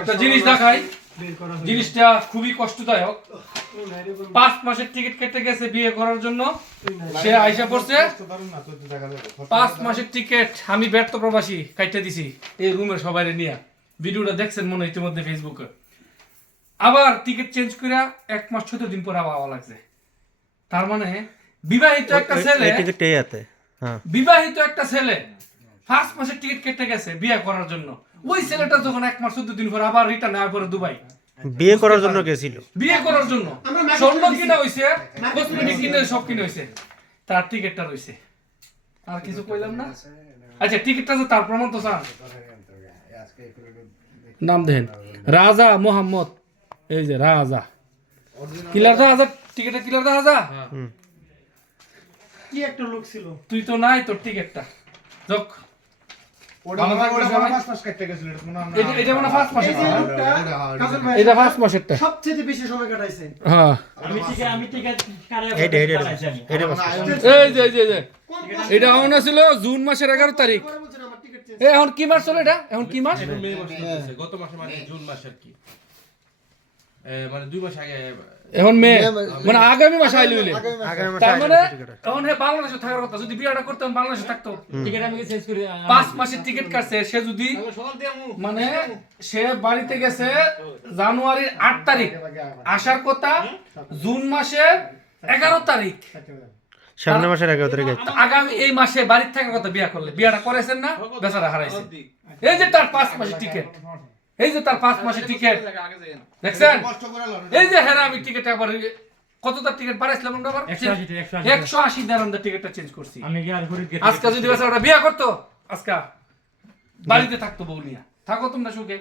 একটা জিনিস দেখাই, জিনিসটা খুবই কষ্টদায়ক। 5 মাসের টিকিট কেটে গেছে বিয়ে করার জন্য, সে আইসা পড়ছে 5 মাসের টিকিট আমি ব্যর্থ প্রবাসী কাটতে দিছি এই রুমের সবাই নিয়ে। ভিডিওটা দেখছেন মনে ইতিমধ্যে ফেসবুকে। আবার টিকিট চেঞ্জ করে 1 মাস 14 দিন পর আবার লাগছে। তার মানে বিবাহিত একটা ছেলে, বিবাহিত একটা ছেলে 5 মাসের টিকিট কেটে গেছে বিয়ে করার জন্য। ওই ছেলেটা যখন 1 মাস 14 দিন পর আবার রিটার্ন আয় পরে দুবাই বিয়ে করার জন্য গেছিল, বিয়ে করার জন্য স্বর্ণ কিনা হইছে, কসমেটিক কিনে সব কিনে হইছে, তার টিকিটটা রইছে। আর কিছু কইলাম না। আচ্ছা টিকিটটা যে তার প্রমাণ তো স্যার নাম দেন রাজা মোহাম্মদ, এই যে রাজা কিলার রাজা, টিকিটটা কিলার রাজা। কি একটা লোক ছিল, তুই তো নাই তোর টিকিটটা যোগ এটা মানে 5 মাসের, এটা 5 মাসেরটা সবচেয়ে বেশি সময় কাটাইছে। হ্যাঁ আমি টিকিট এই যে এটা হওয়া ছিল জুন মাসের 11 তারিখ। এখন কি মাস চলে এটা? এখন কি মাস? গত মাসে মানে জুন মাস আর কি, মানে 2 মাস আগে। এখন মে মানে আগামী মাসে আইলে হইলে তার মানে এখন হে বাংলাদেশে থাকার কথা। যদি বিয়েটা করতাম বাংলাদেশে থাকতো। টিকিট আমি চেঞ্জ করে 5 মাসের টিকিট কাটছে সে, যদি মানে সে বাড়িতে গেছে জানুয়ারির 8 তারিখ, আসার কথা জুন মাসের 11 তারিখ, সামনের মাসের 11 তারিখে। আগামী এই মাসে বাড়িতে থাকার কথা। বিয়ে করলে বিয়েটা করেছেন না, বেচারা হারাইছে। এই যে তার 5 মাসের টিকিট, এই যে তার 5 মাসের টিকিট দেখছেন। এই যে হ্যাঁ আমি টিকিট একবার কত তার টিকিট বাড়াইছিলাম আমরা, আবার 180 দিরহাম দিয়ে টিকিটটা চেঞ্জ করছি। আমি কি আর ফরিদ আজকে যদি বেচারাটা বিয়ে করতো, আজকে বাড়িতে থাকতো বউ নিয়ে। থাকো তোমরা সুখে।